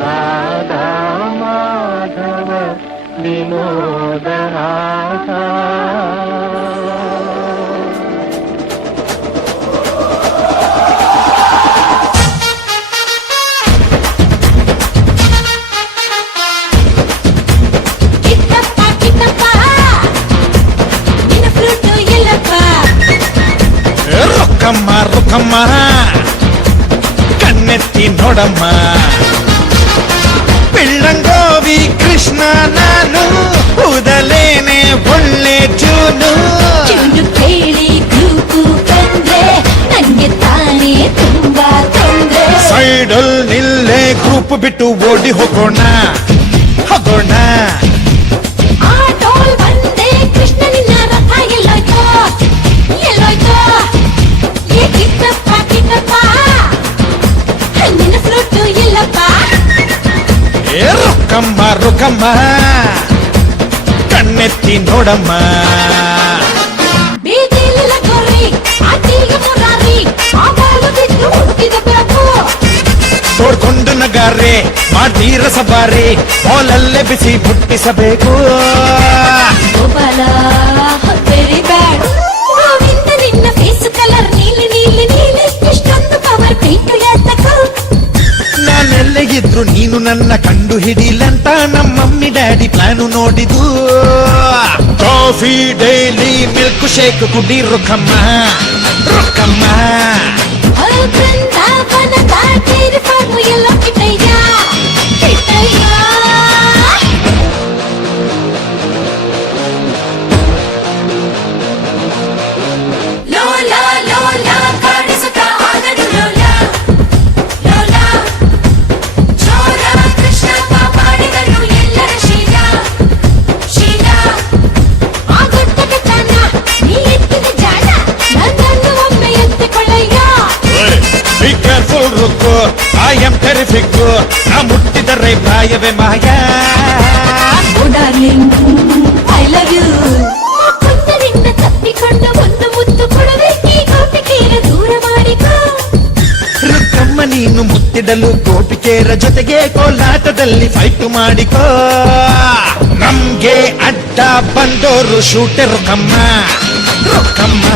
ರಾಧಾ ಮಾಧವ ವಿನೋದ ರಾಧ. ರುಕ್ಕಮ್ಮ ರುಕ್ಕಮ್ಮ ಕಣ್ಣೆತ್ತಿ ನೋಡಮ್ಮ, ಬೆಳ್ಳಂಗೋವಿ ಕೃಷ್ಣ ನಾನು ಕೂದಲೇನೆ ಒಳ್ಳೆ ಜೂನು. ಕೇಳಿ ಗ್ರೂಪು ಬಂದ್ರೆ ನಂಗೆ ತಾನೇ ತುಂಬಾ ತೊಂದ್ರೆ. ಸೈಡಲ್ ನಿಲ್ಲೇ ಗ್ರೂಪ್ ಬಿಟ್ಟು ಓಡಿ ಹೋಗೋಣ ಹೋಗೋಣ. ಆಟೋಲ್ ಬಂದೆ ಕೃಷ್ಣ ನಿನ್ನ ರಥ ಎಲ್ಲೋಯ್ತೋ ಎಲ್ಲೋಯ್ತೋ. ಏ ಕಿತ್ತಪ್ಪ ಕಿತ್ತಪ್ಪ ನಿನ್ನ ಫ್ರೂಟು ಇಲ್ಲಪ್ಪ. ಏ ರುಕ್ಕಮ್ಮ ರುಕ್ಕಮ್ಮ ಕಣ್ಣೆತ್ತಿ ನೋಡಮ್ಮ, ಬೀದಿಲಿಲ್ಲ ಕೊರ್ರಿ ಆಟಿಗೆ ಮುರಾರಿ ಆವಾಲು ಬಿದ್ದು ಹುಟ್ಟಿದ ಪ್ರಭು. ತೋಡ್ಕೊಂಡು ನಗಾರೆ ಮಾಡ್ತೀರ ಸಬಾರಿ ಹಾಲಲ್ಲೇ ಬಿಸಿ ಮುಟ್ಟಿಸಬೇಕು. Gopala very bad. ಗೋವಿಂದ ನಿನ್ನ ಫೇಸ್ ಕಲರ್ ನೀಲಿ ನೀಲಿ ನೀಲಿ, ಇಷ್ಟೊಂದು ಪವರ್ ಪೇಂಟು ಎತ್ತಕ. ನಾನೆಲ್ಲೇ ಇದ್ರು ನೀನು ನನ್ನ ಕಂಡು ಹಿಡಿಲಂತ ನಮ್ಮಮ್ಮಿ ಡ್ಯಾಡಿ ಪ್ಲಾನು ನೋಡಿದು. ಕಾಫಿ ಡೈಲಿ ಮಿಲ್ಕ್ ಶೇಕ್ ಕುಡಿ ರುಕ್ಕಮ್ಮ ರುಕ್ಕಮ್ಮ. ಬೃಂದಾವನ ದಾಟಿರಿ ಫಾರ್ಮು ಎಲ್ಲೋ ಕಿಟ್ಟಯ್ಯ ಕಿಟ್ಟಯ್ಯ. ಲೋಲಾ ಲೋಲಾ ಕಾಣಿಸುತ್ತ ಆಗದು ಲೋಲಾ ಲೋಲಾ. ಚೋರ ಕೃಷ್ಣಪ್ಪ ಮಾಡಿದರು ಎಲ್ಲರ ಶೀಲ ಶೀಲ. ಆ ಗುಡ್ಡ ಬೆಟ್ಟನ ನೀ ಎತ್ತಿದ ಜಾಣ, ನನ್ನನ್ನು ಒಮ್ಮೆ ಎತ್ತಿಕೊಳ್ಳಯ್ಯ. Be careful Rukku, I am terrific. ನಾ ಮುಟ್ಟಿದರೆ ಪ್ರಾಯವೇ ಮಾಯ. Oh darling I love you. ಕುಂದರಿಂದ ತಪ್ಪಿಕೊಂಡು ಒಂದು ಮುತ್ತು ಕೊಡುವೆ, ಈ ಗೋಪಿಕೆಯ ದೂರ ಮಾಡಿಕೋ. ರುಕ್ಕಮ್ಮ ನೀನು ಮುತ್ತಿಡಲು ಗೋಪಿಕೆಯರ ಜೊತೆಗೆ ಕೋಲಾಟದಲ್ಲಿ ಫೈಟ್ ಮಾಡಿಕೋ. ನಮ್ಗೆ ಅಡ್ಡ ಬಂದೋರು ಶೂಟೆ ರುಕ್ಕಮ್ಮ ರುಕ್ಕಮ್ಮ.